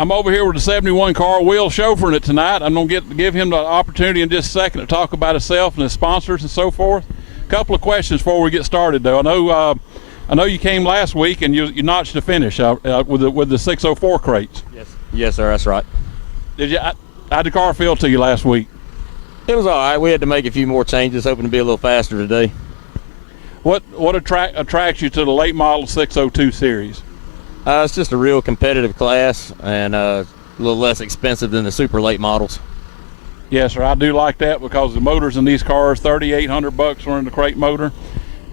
I'm over here with the 71 car, Will chauffeuring it tonight. I'm going to give him the opportunity in just a second to talk about himself and his sponsors and so forth. A couple of questions before we get started, though. I know you came last week and you notched the finish with the 604 crates. Yes, sir. That's right. How'd the car feel to you last week? It was all right. We had to make a few more changes, hoping to be a little faster today. What attracts you to the late model 602 series? It's just a real competitive class and a little less expensive than the super late models. Yes, sir. I do like that because the motors in these cars, $3,800 for the crate motor,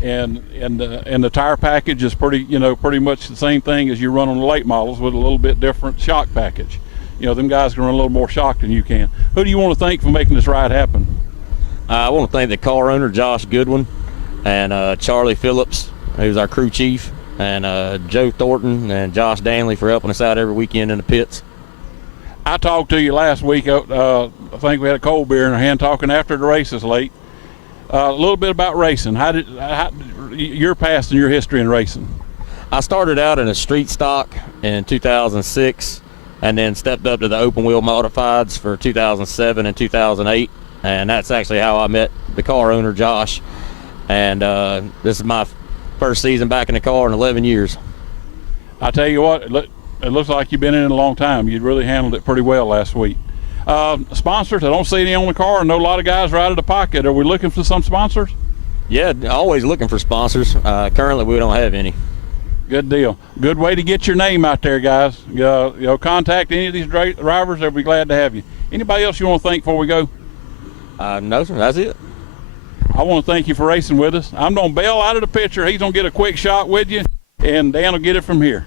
and the tire package is pretty much the same thing as you run on the late models with a little bit different shock package. Them guys can run a little more shock than you can. Who do you want to thank for making this ride happen? I want to thank the car owner, Josh Goodwin, and Charlie Phillips, who's our crew chief, and Joe Thornton and Josh Danley for helping us out every weekend in the pits. I talked to you last week. I think we had a cold beer in our hand talking after the races late. A little bit about racing. How your past and your history in racing? I started out in a street stock in 2006 and then stepped up to the open wheel modifieds for 2007 and 2008. And that's actually how I met the car owner, Josh. And this is my first season back in the car in 11 years. I tell you what, it looks like you've been in it a long time. You really handled it pretty well last week. Sponsors, I don't see any on the car. I know a lot of guys right out of the pocket. Are we looking for some sponsors? Yeah, always looking for sponsors. Currently, we don't have any. Good deal. Good way to get your name out there, guys. Contact any of these drivers. They'll be glad to have you. Anybody else you want to thank before we go? No, sir. That's it. I want to thank you for racing with us. I'm going to bail out of the picture. He's going to get a quick shot with you, and Dan will get it from here.